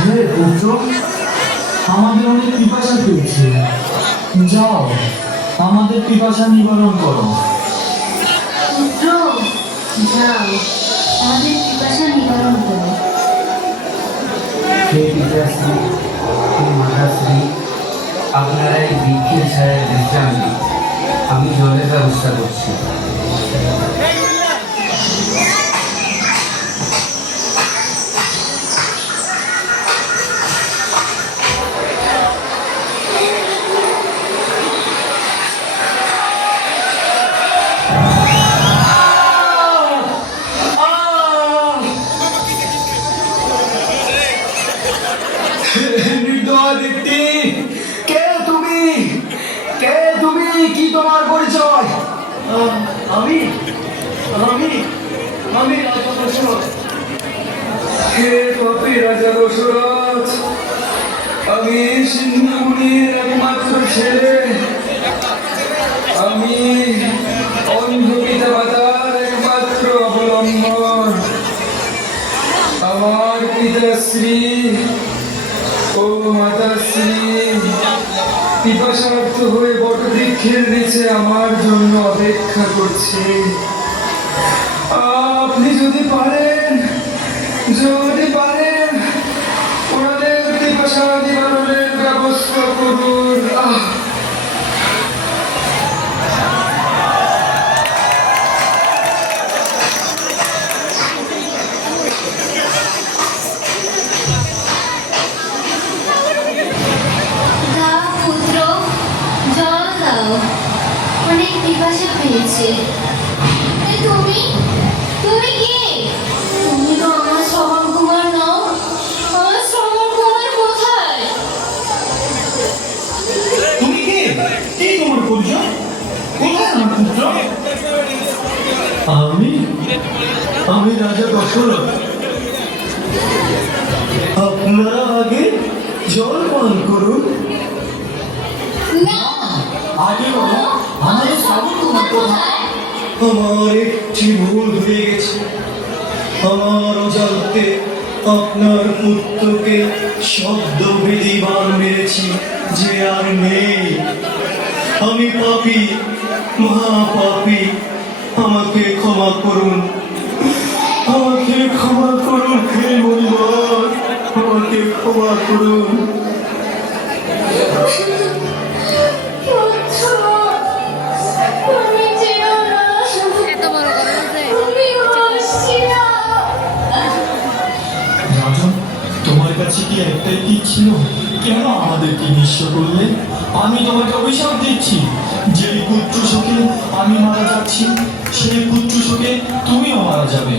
হে পুত্র আমাদের অনেক পিপাসা পেয়েছে। যাও আমাদের পিপাসা নিবারণ করো। পুত্র যাও আমাদের পিপাসা নিবারণ করো। হে পিতাশ্রী হে মাতাশ্রী আপনারা এই বৃক্ষের ছায়ায় বিশ্রাম আমি জলের ব্যবস্থা করছি। আমি সিন্ধুমুনির একমাত্র ছেলে। আমি অন্ধ পিতা মাতার একমাত্র অবলম্বন। আমার জন্য অপেক্ষা করছে। আপনি যদি পারেন যদি পারেন, ওনাদের পিপাসা ব্যবস্থা কে তোমার পরিচয় কোথায় আমার পুত্র? আমি? আমি রাজা দশরথ। আপনারা আগে জল পান করুন। না। আগে আমাদের শ্রাবণ কুমার কোথায়? আমার একটি ভুল হয়ে গেছে। আমার অজান্তে আপনার পুত্রকে শব্দ বিধিবান মেরেছি যে আর নেই। আমি পাপি, মহাপাপি, আমাকে ক্ষমা করুন। আমাকে ক্ষমা করুন, হে মরিবার আমাকে ক্ষমা করুন। তোমার কাছে কি একটাই কি ছিল? কেন আমাদেরকে নিঃস্ব করলে? আমি তোমাকে অভিশাপ দিচ্ছি। যে পুত্র শোকে আমি মারা যাচ্ছি, সেই পুত্র শোকে তুমিও মারা যাবে।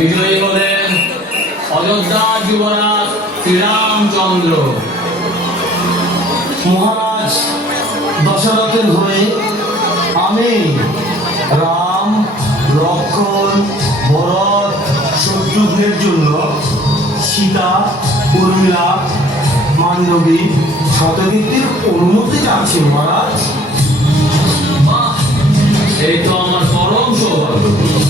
বিজয়ী হলেন অযোধ্যার যুবরাজ শ্রীরামচন্দ্র। মহারাজ, দশরথের হয়ে আমি রাম লক্ষণ ভরত, শত্রুঘ্নের জন্য সীতা, উর্মিলা, মান্ডবী শতকীর্তির অনুমতি চাচ্ছি, মহারাজ। এই তো আমার পরম সৌভাগ্য।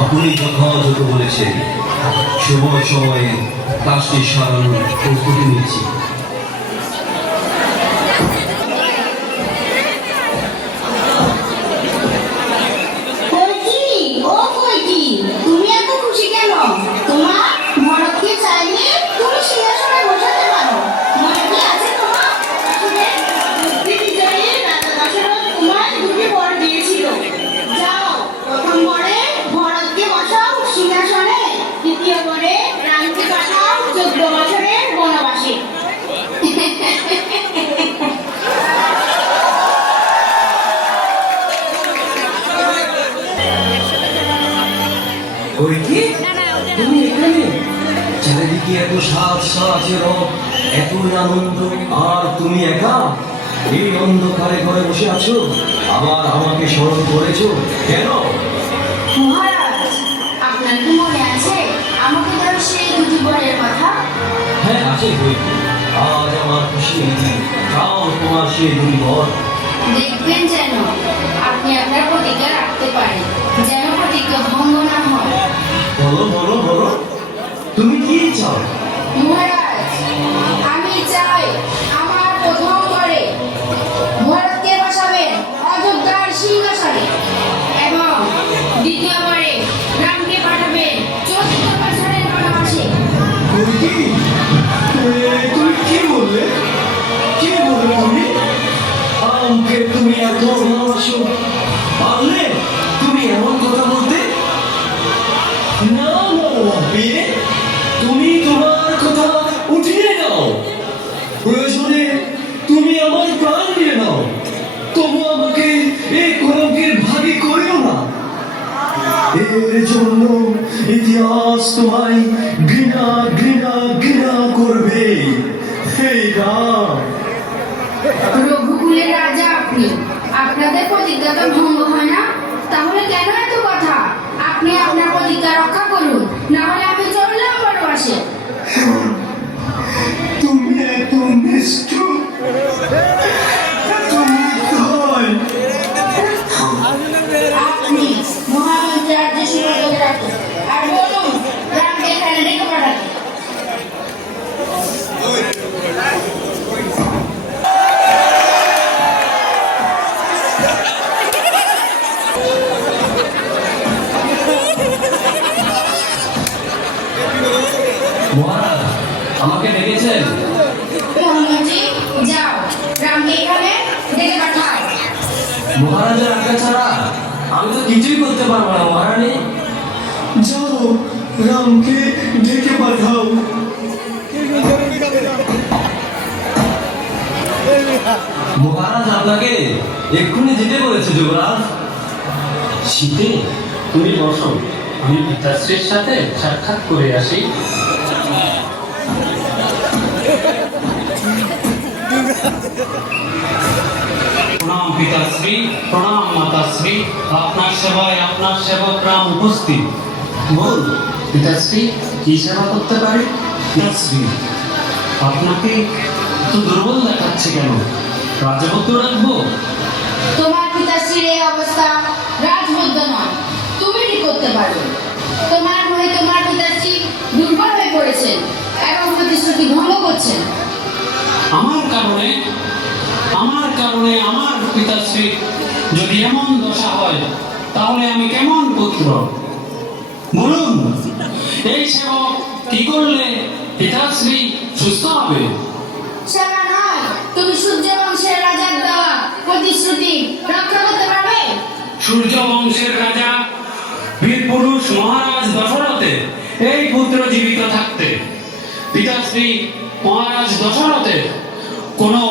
আপনি যথাযথ বলেছেন সময় সময়ে কাজটি সারানোর প্রস্তুতি নিচ্ছি। চারিদিকে এত সাজ সাজের এত আনন্দ আর তুমি একা? এই অন্ধকারে ঘরে বসে আছো? আবার আমাকে স্মরণ করেছ? কেন? মহারাজ আপনার কি মনে আছে? আমাকে ধরো সেই দুটি বরের কথা? হ্যাঁ আছে বই। আজ আমার খুশি যাও তোমার সেই দেখবেন যেন আপনি আপনার প্রতিজ্ঞা রাখতে পারেন যেন প্রতিজ্ঞা ভঙ্গ না হয়। বলো বলো বলো। তুমি কি চাও? মহারাজ আমি চাই আমার প্রথম করে ভারতকে বসাবেন অযোধ্যার সিংহাসনে এবং দ্বিতীয়বারে রামকে পাঠাবেন চতুর্থ বছরের বনবাসে। কি? রঘুকুলের রাজা আপনি। আপনাদের প্রতিজ্ঞা তো ভঙ্গ হয় না? তাহলে কেন এত কথা? আপনি আপনার প্রতিজ্ঞা রক্ষা করুন না হলে আমি চললাম বনবাসে। তুমি এত নিষ্ঠুর। রামকে ডেকে পাঠাও। মহারাজ আপনাকে এক্ষুনি যেতে বলেছে যুবরাজ। শীতে তুমি বসো, আমি পিতাশ্রীর সাথে সাক্ষাৎ করে আসি। প্রণাম পিতাশ্রী, প্রণাম মাতাশ্রী, আপনার সেবায় আপনার সেবকরা উপস্থিত। বল পিতাশ্রী কি সেবা করতে পারি? পিতাশ্রী আপনাকে তো দুর্বল দেখাচ্ছে কেন? রাজভক্ত রাখব? তোমার পিতাশ্রীর এই অবস্থা রাজবদ্ধ নয় তুমি ঠিক করতে পারো তোমার ভয়ে তোমার পিতাশ্রী দুর্বল হয়ে পড়েছেন এবং প্রতিশ্রুতি ভঙ্গ করছেন। আমার কারণে আমার কারণে আমার পিতাশ্রী যদি এমন দশা হয় তাহলে আমি কেমন পুত্র? বলুন এই সেবক কি করলে পিতাশ্রী সুস্থ হবে? সেবা নয় তুমি সূর্য বংশের রাজার দেওয়া প্রতিশ্রুতি রক্ষা করতে পারবে? সূর্য বংশের রাজা বীর পুরুষ মহারাজ দশরথে এই পুত্র জীবিত থাকতে। পিতাশ্রী মহারাজ দশরথের কোনো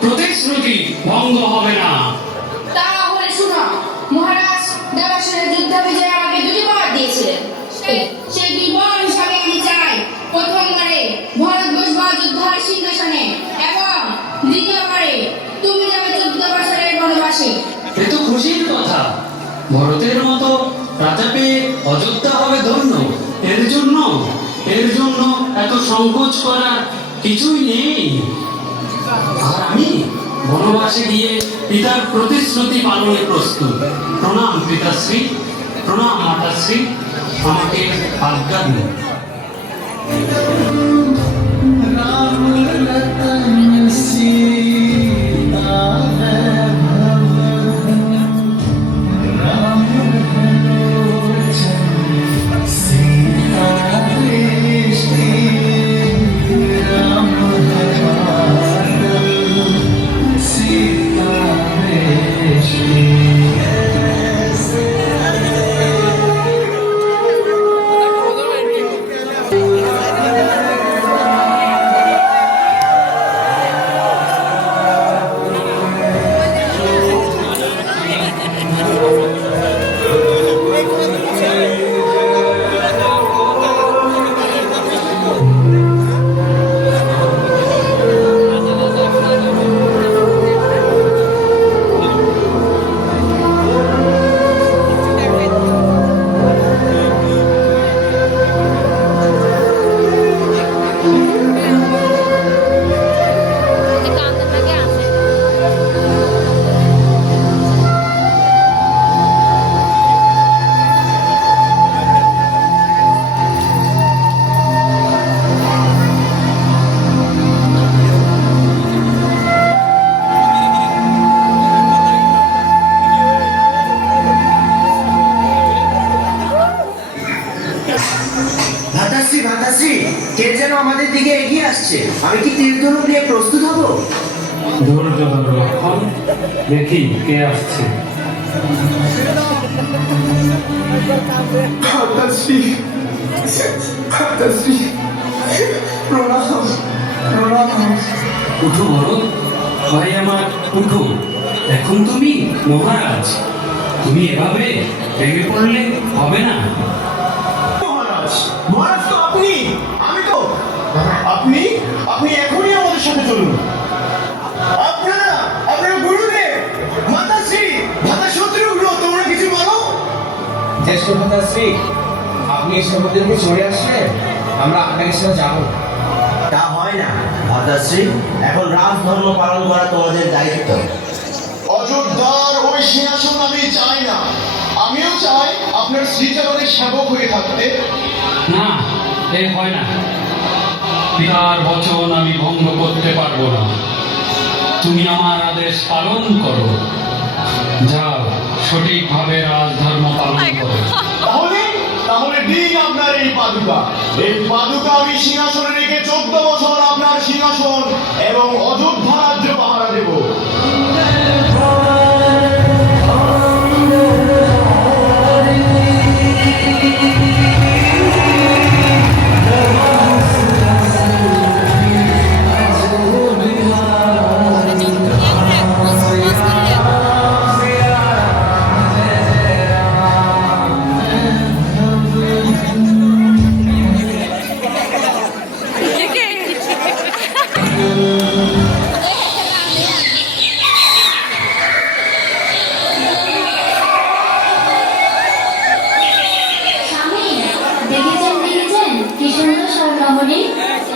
প্রতিশ্রুতি ভঙ্গ অযোধ্যা হবে ধন্য। এর জন্য এর জন্য এত সংকোচ করার কিছুই নেই। আর আমি বনবাসে গিয়ে পিতার প্রতিশ্রুতি পালনে প্রস্তুত। প্রণাম, পিতাশ্রী। প্রণাম, মাতাশ্রী। আমাকে আজ্ঞা দিন। কান্দনাকে ধৈর্য ধরো লক্ষণ দেখি কে আসছে উঠো বড় ভাই আমার উঠো এখন তুমি মহারাজ তুমি এভাবে ভেঙে পড়লে হবে না মহারাজ মহারাজ তো আপনি, আমি তো আপনি আপনি এখনই আমাদের সাথে চলুন। জ্যেষ্ঠ ভাতাশ্রী আপনি এসে আমাদেরকে চলে আসলে আমরা আপনাকে সাথে যাব তা হয় না ভাতাশ্রী এখন রাজধর্ম পালন করা তোমাদের দায়িত্ব। অযোধ্যার ওই সিংহাসন আমি চাই না। আমিও চাই আপনার শ্রীচরণের সেবক হয়ে থাকতে। না এ হয় না। পিতার বচন আমি ভঙ্গ করতে পারব না। তুমি আমার আদেশ পালন করো। যাও। সঠিকভাবে রাজধর্ম পালন করে। তাহলে তাহলে দিন আপনার এই পাদুকা। এই পাদুকা আমি সিংহাসনে রেখে চোদ্দ বছর আপনার সিংহাসন এবং অযোধ্যা রাজ্য পাহারা দেব।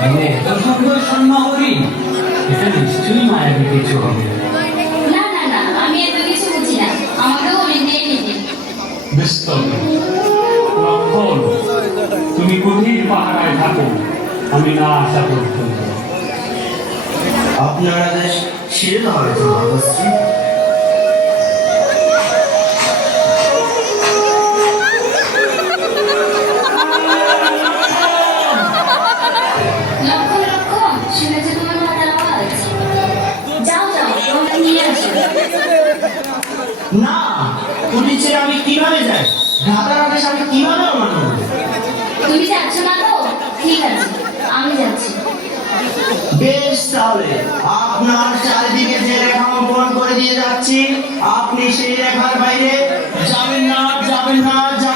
মানে এত সুন্দর স্বর্ণহরি এটা নিশ্চয়ই মায়াবী কিছু হবে। না না না আমি এত কিছু বুঝি না। আমাকেও দিয়ে নিতে। বিস্তর। লক্ষণ। তুমি গভীর পাহারায় থাকো আমি না আসা পর্যন্ত। আপনার আদেশ শিল হয়েছে ভাতাশ্রী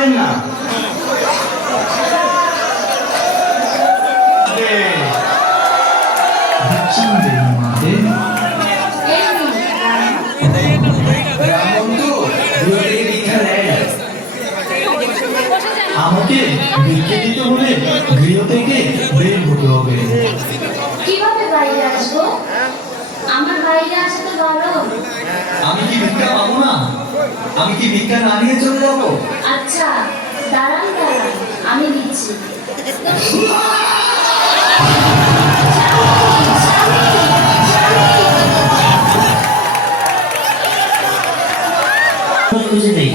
না যাবেন না। আমাকে ভিক্ষে দিতে হলে গৃহ থেকে বের হতে হবে কীভাবে বাইরে আসব? আমার বাইরে আসা ভালো। আমি কি ভিক্ষা পাবো না? আমি কি ভিক্ষা না নিয়ে চলে যাব? আচ্ছা দাঁড়ান দাঁড়ান আমি দিচ্ছি খুঁজে নেই।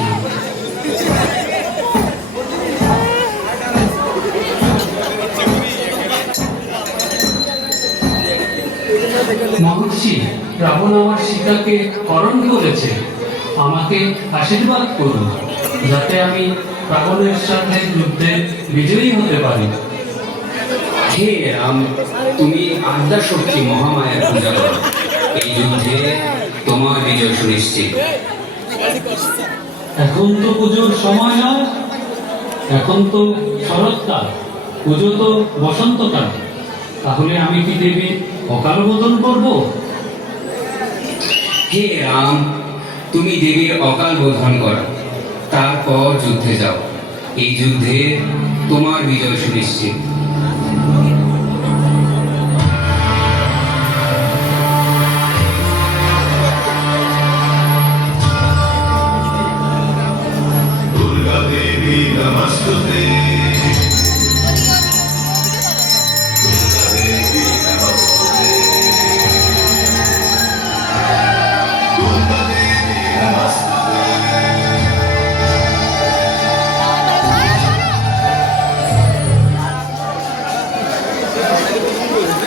মহর্ষি রাবণ আমার সীতাকে হরণ করেছে। আমাকে আশীর্বাদ করুন যাতে আমি রাবণের সাথে যুদ্ধে বিজয়ী হতে পারি। হে রাম তুমি আদ্যা শক্তি মহামায়ার পূজা করো। এই যুদ্ধে তোমার বিজয় সুনিশ্চিত। এখন তো পুজোর সময় নয়। এখন তো শরৎকাল পুজো তো বসন্তকাল। তাহলে আমি কি দেবী অকাল বোধন করব? হে রাম তুমি দেবীর অকাল বোধন করো। তারপর যুদ্ধে যাও। এই যুদ্ধে তোমার বিজয় সুনিশ্চিত।